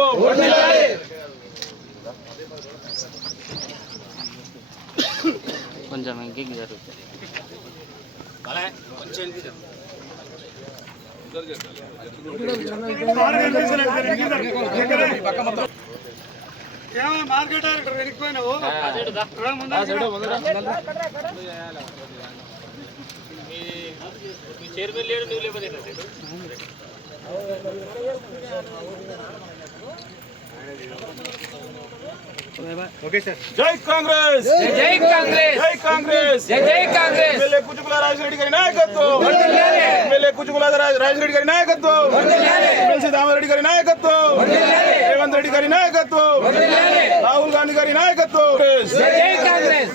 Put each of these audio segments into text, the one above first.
को वोट मिलाए కొంచెం ఇంకేకి జరుగుతుంది ఏమో మార్కెట్ డైరెక్టర్ చైర్మన్ లేడు నువ్వు లేకపోతే జై కాంగ్రెస్! జై కాంగ్రెస్! జై కాంగ్రెస్! జై జై కాంగ్రెస్! ఎమ్మెల్యే కుచుకుల రాజరెడ్డి గారి నాయకత్వం! ఎమ్మెల్యే కుచుకుల రాజరెడ్డి గారి నాయకత్వం! ఎమ్మెల్సీ దామారెడ్డి గారి నాయకత్వం! రేవంత్ రెడ్డి గారి నాయకత్వం! రాహుల్ గాంధీ గారి నాయకత్వం! జై కాంగ్రెస్!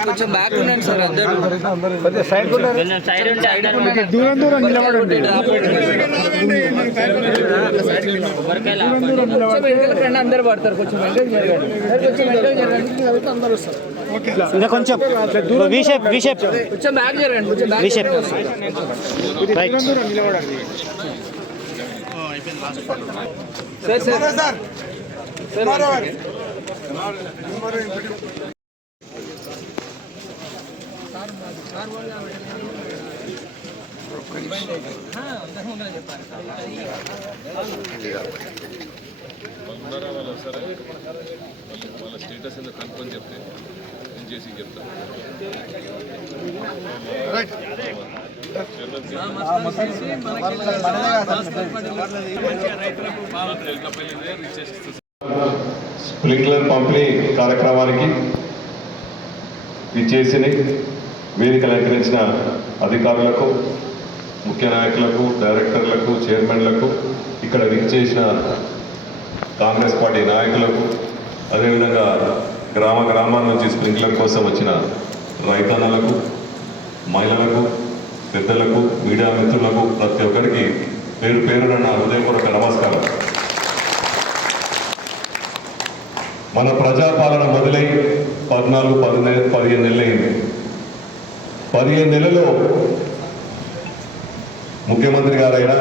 కొంచెం బ్యాక్ ఉండండి సార్ అందరూ కొంచెం సైడ్ ఉంటే అందరు దూరం దూరం నిలబడండి కొబ్బరికాయలు కొంచెం వెనకాల రండి అందరు పడతారు కొంచెం వెనకాల జరగండి కొంచెం వెనకాల జరగండి అందరూ వస్తారు ఇంకా కొంచెం వి షేప్ వి షేప్ కొంచెం బ్యాక్ జరగండి కొంచెం back V shape right sir sir sir వాళ్ళ స్టేటస్ ఏందో కనుక్కొని చెప్తే. చేసి చెప్తాను. స్ప్రింక్లర్ పంపిణీ కార్యక్రమానికి విచ్చేసిన వేదిక అలంకరించిన అధికారులకు ముఖ్య నాయకులకు డైరెక్టర్లకు చైర్మన్లకు ఇక్కడ విచ్చేసిన కాంగ్రెస్ పార్టీ నాయకులకు అదేవిధంగా గ్రామ గ్రామాల నుంచి స్ప్రింక్లర్ కోసం వచ్చిన రైతన్నలకు మహిళలకు పెద్దలకు మీడియా మిత్రులకు ప్రతి ఒక్కరికి పేరు పేరున నా హృదయపూర్వక నమస్కారం. మన ప్రజాపాలన మొదలై పద్నాలుగు పదిహేను పదిహేను నెలలైంది. పదిహేను నెలలో ముఖ్యమంత్రి గారైనా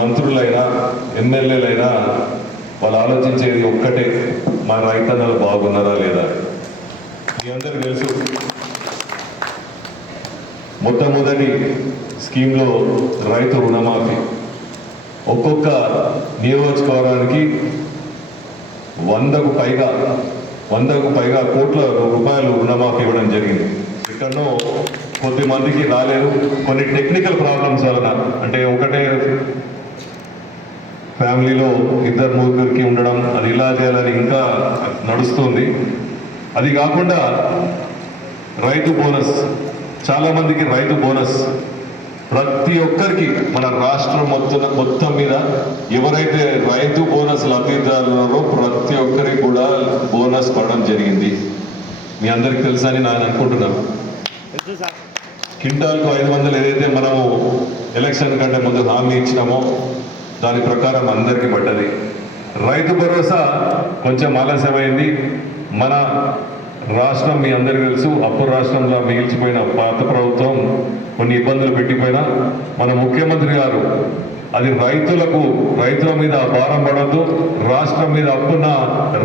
మంత్రులైనా ఎమ్మెల్యేలైనా వాళ్ళు ఆలోచించేది ఒక్కటే మా రైతన్నలు బాగున్నారా లేదా? మీ అందరికి తెలుసు మొట్టమొదటి స్కీమ్లో రైతు రుణమాఫీ. ఒక్కొక్క నియోజకవర్గానికి వందకు పైగా వందకు పైగా కోట్ల రూపాయలు రుణమాఫీ ఇవ్వడం జరిగింది. ఎక్కడో కొద్ది మందికి రాలేదు. కొన్ని టెక్నికల్ ప్రాబ్లమ్స్ వలన అంటే ఒకటే ఫ్యామిలీలో ఇద్దరు ముగ్గురికి ఉండడం అది ఇలా చేయాలని ఇంకా నడుస్తుంది. అది కాకుండా రైతు బోనస్ చాలామందికి రైతు బోనస్. ప్రతి ఒక్కరికి మన రాష్ట్రం మొత్తం మొత్తం మీద ఎవరైతే రైతు బోనస్ లబ్ధిదారులు ప్రతి ఒక్కరికి కూడా బోనస్ పడడం జరిగింది. మీ అందరికి తెలుసని నేను అనుకుంటున్నాను క్వింటాల్కు ఐదు వందలు ఏదైతే మనము ఎలక్షన్ కంటే ముందు హామీ ఇచ్చినామో దాని ప్రకారం అందరికీ పడ్డది. రైతు భరోసా కొంచెం ఆలస్యమైంది. మన రాష్ట్రం మీ అందరికీ తెలుసు అప్పు రాష్ట్రంలో మిగిల్చిపోయిన పాత ప్రభుత్వం కొన్ని ఇబ్బందులు పెట్టిపోయినా మన ముఖ్యమంత్రి గారు అది రైతులకు రైతుల మీద భారం పడద్దు రాష్ట్రం మీద అప్పున్న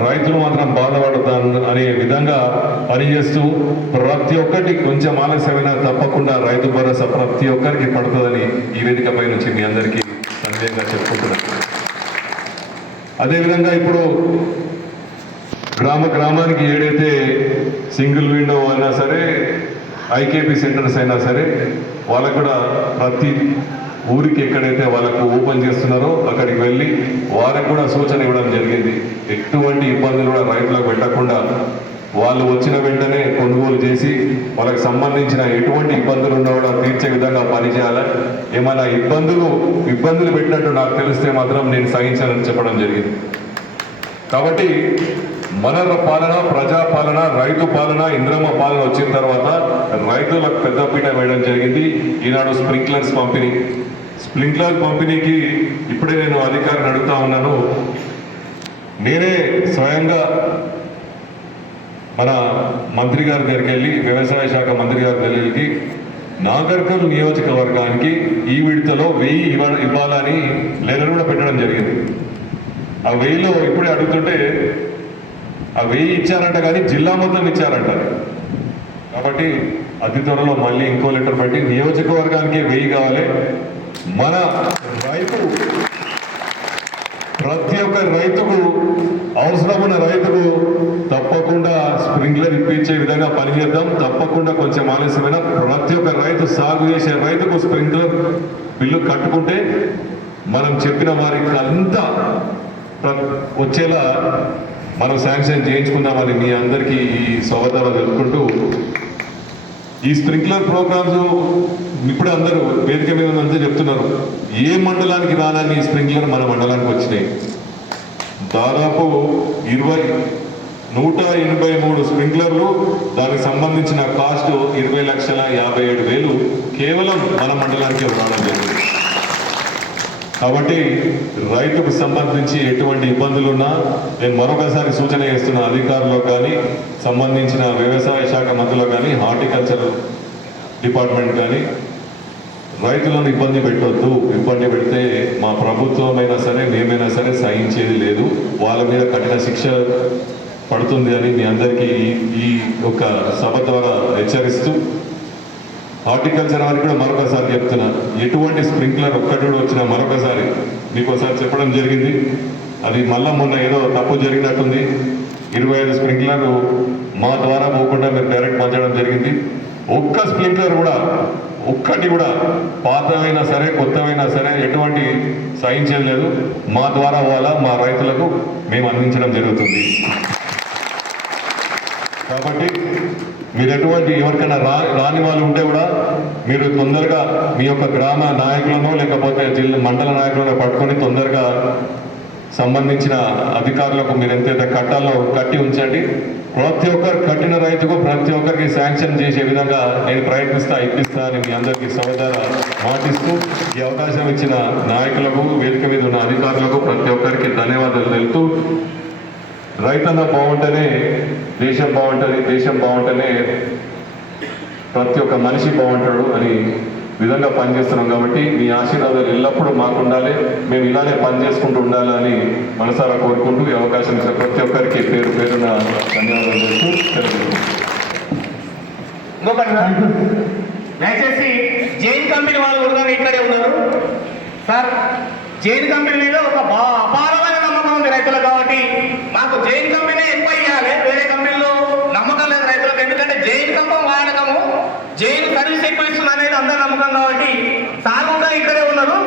రైతులు మాత్రం బాధపడతాను అనే విధంగా పనిచేస్తూ ప్రతి ఒక్కటి కొంచెం ఆలస్యమైనా తప్పకుండా రైతు భరోసా ప్రతి ఒక్కరికి పడుతుందని ఈ వేదిక పై నుంచి మీ అందరికీ సందేహంగా చెప్పుకుంటున్నాను అదేవిధంగా ఇప్పుడు గ్రామ గ్రామానికి ఏడైతే సింగిల్ విండో అయినా సరే ఐకేపీ సెంటర్స్ అయినా సరే వాళ్ళకు కూడా ప్రతి ఊరికి ఎక్కడైతే వాళ్ళకు ఓపెన్ చేస్తున్నారో అక్కడికి వెళ్ళి వారికి కూడా సూచన ఇవ్వడం జరిగింది. ఎటువంటి ఇబ్బందులు కూడా రైతులకు పెట్టకుండా వాళ్ళు వచ్చిన వెంటనే కొనుగోలు చేసి వాళ్ళకి సంబంధించిన ఎటువంటి ఇబ్బందులు ఉన్నా కూడా తీర్చే విధంగా పనిచేయాలని ఏమైనా ఇబ్బందులు ఇబ్బందులు పెట్టినట్టు నాకు తెలిస్తే మాత్రం నేను సహించాలని చెప్పడం జరిగింది. కాబట్టి మన పాలన ప్రజా పాలన రైతు పాలన ఇంద్రమ్మ పాలన వచ్చిన తర్వాత రైతులకు పెద్దపీట వేయడం జరిగింది. ఈనాడు స్ప్రింక్లర్స్ పంపిణీ. స్ప్రింక్లర్ పంపిణీకి ఇప్పుడే నేను అధికారిని అడుగుతా ఉన్నాను. నేనే స్వయంగా మన మంత్రి గారి దగ్గరికి వెళ్ళి వ్యవసాయ శాఖ మంత్రి గారి దగ్గరికి నాగర్కల్ నియోజకవర్గానికి ఈ విడతలో వెయ్యి ఇవ్వ ఇవ్వాలని లెటర్ కూడా పెట్టడం జరిగింది. ఆ వెయ్యిలో ఇప్పుడే అడుగుతుంటే ఆ వెయ్యి ఇచ్చారంట కానీ జిల్లా మొత్తం ఇచ్చారంట. కాబట్టి అతి త్వరలో మళ్ళీ ఇంకో లెటర్ పెట్టి నియోజకవర్గానికి వెయ్యి కావాలి. మన రైతు ప్రతి ఒక్క రైతుకు అవసరమైన రైతుకు తప్పకుండా స్ప్రింక్లర్ ఇప్పించే విధంగా పనిచేద్దాం తప్పకుండా కొంచెం ఆలస్యమైన ప్రతి ఒక్క రైతు సాగు చేసే రైతుకు స్ప్రింక్లర్ బిల్లు కట్టుకుంటే మనం చెప్పిన వారికి అంతా వచ్చేలా మనం శాంక్షన్ చేయించుకుందామని మీ అందరికీ ఈ సోదర తెలుపుకుంటూ ఈ స్ప్రింక్లర్ ప్రోగ్రామ్స్ ఇప్పుడు అందరూ వేదిక మీద అంతా చెప్తున్నారు. ఏ మండలానికి రాలని ఈ స్ప్రింక్లర్ మన మండలానికి వచ్చినాయి? దాదాపు ఇరవై నూట ఎనభై మూడు స్ప్రింక్లర్లు దానికి సంబంధించిన కాస్ట్ ఇరవై లక్షల యాభై ఏడు వేలు కేవలం మన మండలానికి రావడం జరిగింది. కాబట్టి రైతుకు సంబంధించి ఎటువంటి ఇబ్బందులు ఉన్నా నేను మరొకసారి సూచన చేస్తున్న అధికారులకు కానీ సంబంధించిన వ్యవసాయ శాఖ మంత్రులకు కానీ హార్టికల్చర్ డిపార్ట్మెంట్ కానీ రైతులను ఇబ్బంది పెట్టొద్దు. ఇబ్బంది పెడితే మా ప్రభుత్వమైనా సరే మేమైనా సరే సహించేది లేదు. వాళ్ళ మీద కఠిన శిక్ష పడుతుంది అని మీ అందరికీ ఈ- ఒక సభ ద్వారా హెచ్చరిస్తూ హార్టికల్చర్ వారికి కూడా మరొకసారి చెప్తున్నా. ఎటువంటి స్ప్రింక్లర్ ఒక్కటి కూడా వచ్చినా మరొకసారి మీకు ఒకసారి చెప్పడం జరిగింది. అది మళ్ళా మొన్న ఏదో తప్పు జరిగినట్టుంది. ఇరవై ఐదు స్ప్రింక్లర్లు మా ద్వారా పోకుండా మీరు డైరెక్ట్ పంచడం జరిగింది. ఒక్క స్ప్రింక్లర్ కూడా ఒక్కటి కూడా పాతవైనా సరే కొత్తవైనా సరే ఎటువంటి సహించడం లేదు. మా ద్వారా వాళ్ళ మా రైతులకు మేము అందించడం జరుగుతుంది. కాబట్టి మీరు ఎటువంటి ఎవరికైనా రా రాని వాళ్ళు ఉంటే కూడా మీరు తొందరగా మీ యొక్క గ్రామ నాయకులను లేకపోతే జిల్లా మండల నాయకులను పట్టుకొని తొందరగా సంబంధించిన అధికారులకు మీరు ఎంతైతే కట్టాలో కట్టి ఉంచండి. ప్రతి ఒక్కరు కట్టిన రైతుకు ప్రతి ఒక్కరికి శాంక్షన్ చేసే విధంగా నేను ప్రయత్నిస్తా ఇప్పిస్తా అని మీ అందరికీ సోదర మాటిస్తూ ఈ అవకాశం ఇచ్చిన నాయకులకు వేదిక మీద ఉన్న అధికారులకు ప్రతి ఒక్కరికి ధన్యవాదాలు తెలుపుతూ రైతన్న బాగుంటేనే దేశం బాగుంటుంది దేశం బాగుంటేనే ప్రతి ఒక్క మనిషి బాగుంటాడు అని విధంగా పనిచేస్తున్నాం కాబట్టి మీ ఆశీర్వాదాలు ఎల్లప్పుడూ మాకు ఉండాలి మేము ఇలానే పని చేసుకుంటూ ఉండాలని మనసారా కోరుకుంటూ ఈ అవకాశం ఇచ్చిన ప్రతి ఒక్కరికి పేరు పేరున ధన్యవాదాలు చేస్తూ దయచేసి జైన్ కంపెనీ వాళ్ళు కూడా ఇక్కడే ఉన్నారు. సార్ జైన్ కంపెనీ మీద ఒక అపార రైతులు కాబట్టి మాకు జైన్ కంపెనీ ఎక్కువ ఇవ్వాలి వేరే కంపెనీలో నమ్మకం లేదు రైతులకు. ఎందుకంటే జైన్ కంపం వాడకము జైన్ సర్వీస్ ఎక్కువ ఇస్తుంది అనేది అందరూ నమ్మకం కాబట్టి సాగుగా ఇక్కడే ఉన్నారు.